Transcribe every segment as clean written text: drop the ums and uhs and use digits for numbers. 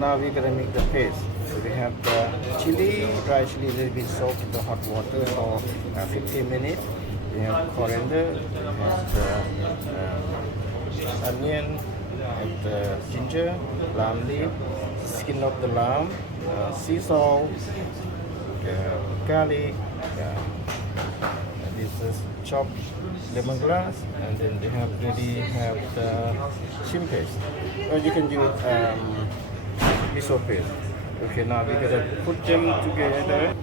now we're gonna make the paste. So we have the chili, dry chili, a little bit soaked in the hot water for 15 minutes. We have coriander, we have the onion, and the ginger, lamb leaf, skin of the lamb, sea salt, garlic. This is chopped lemongrass, and then they have the shrimp paste. Or you can use miso paste. Okay, now we're gonna put them together.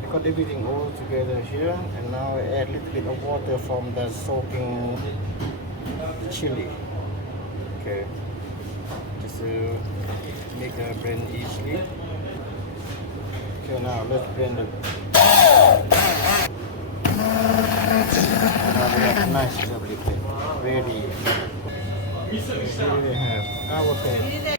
We got everything all together here, and now I add a little bit of water from the soaking chili. Okay, just to make a blend easily. Okay, now let's blend it. Now we have nice lovely paste. Ready. Here we have our paste.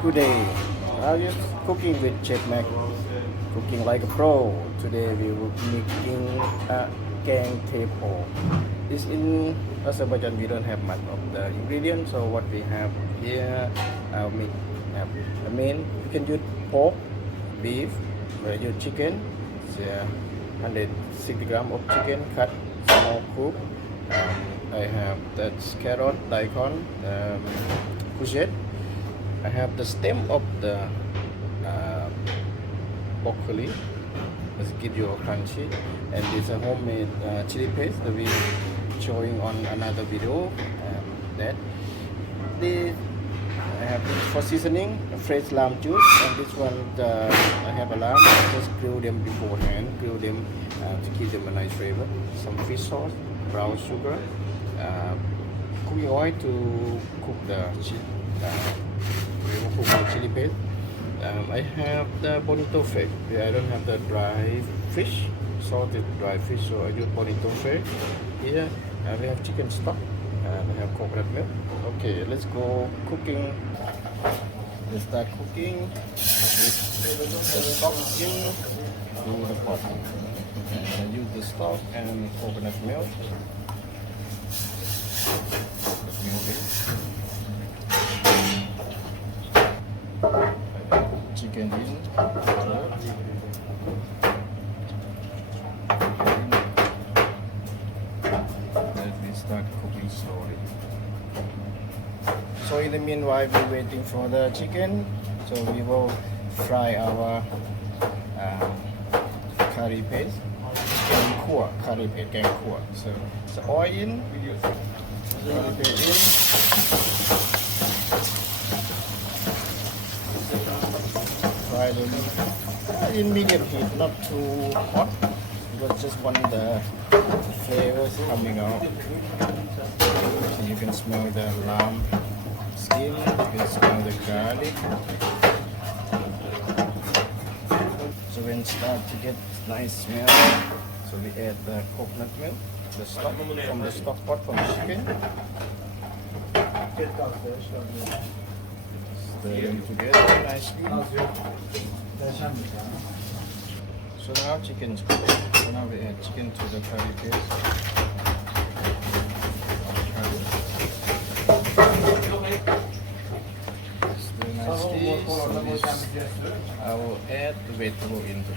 Good day. I'm just cooking with Chef Mac, cooking like a pro. Today we will be making a Gaeng table. This in Azerbaijan we don't have much of the ingredients, so what we have here, I'll make the main. You can use pork, beef, use chicken. It's 160 grams of chicken cut small cube. I have that's carrot, daikon, courgette. I have the stem of the broccoli. Let's give you a crunchy. And it's a homemade chili paste that we showing on another video. That I have for seasoning fresh lamb juice, and this one I have a lamb. I just grill them beforehand. Grill them to give them a nice flavor. Some fish sauce, brown sugar, cooking oil to cook the chili paste. I have the bonito fish. I don't have the dry fish, salted dry fish, so I use bonito fish. Here we have chicken stock, and we have coconut milk. Okay, let's go cooking. Let's start cooking with the stock into the pot. And I use the stock and coconut milk. The milk is. Chicken in. Let me start cooking slowly. So in the meanwhile, we're waiting for the chicken. So we will fry our curry paste. Curry paste, Gaeng kua. So oil in, curry paste in. Fry them in medium heat, not too hot, because just want the flavors coming out. So you can smell the lamb skin, you can smell the garlic. So when it starts to get nice smell, so we add the coconut milk, the stock from the stock pot from the chicken. Stir them together nicely. So now chicken is cooked. So now we add chicken to the curry paste. Stir nicely. So this, I will add the vegetable into it.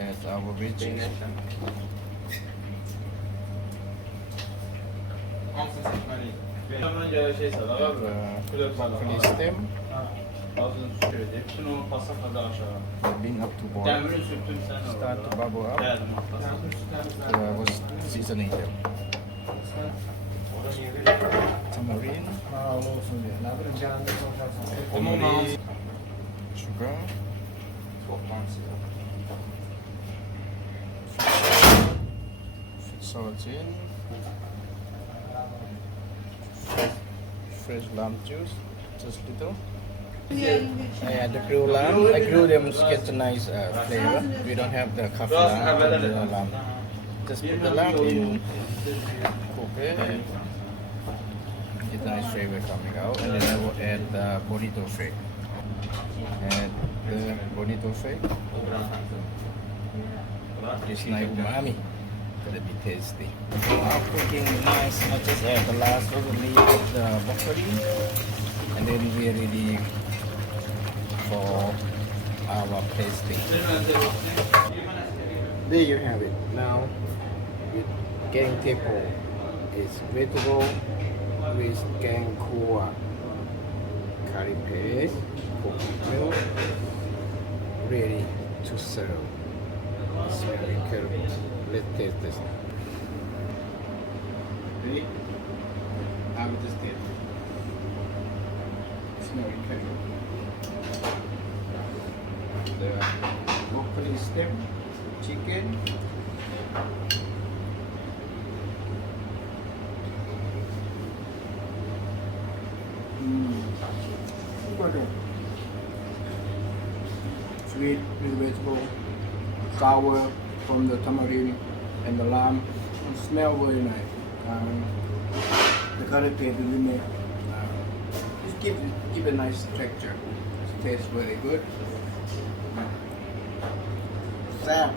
Add our veggies. Broccoli stem. Bring up to boil. Start to bubble up. So I was seasoning them. Tamarind. Only sugar. Salt in. Fresh lamb juice, just little. And the grilled lamb, I grill them to get a nice flavor. We don't have the coffee lamb or the lamb. Just put the lamb in, cook it, get a nice flavor coming out, and then I will add the bonito shake. Add the bonito shake. It's nice umami. Gonna be tasty. Now cooking nice, I just add the last little leaf of the broccoli, and then we're ready for our tasting. There you have it. Now with Gaeng tepo, it's vegetable with Gaeng kua, curry paste, coconut milk, ready to serve. It's very incredible. Let's taste this. Ready? How it is taste? It's very incredible. The broccoli stem, chicken, sweet with vegetable, sour from the tamarind and the lamb. It smells very nice. The curry paste really make just give a nice texture. It tastes very good. Sad.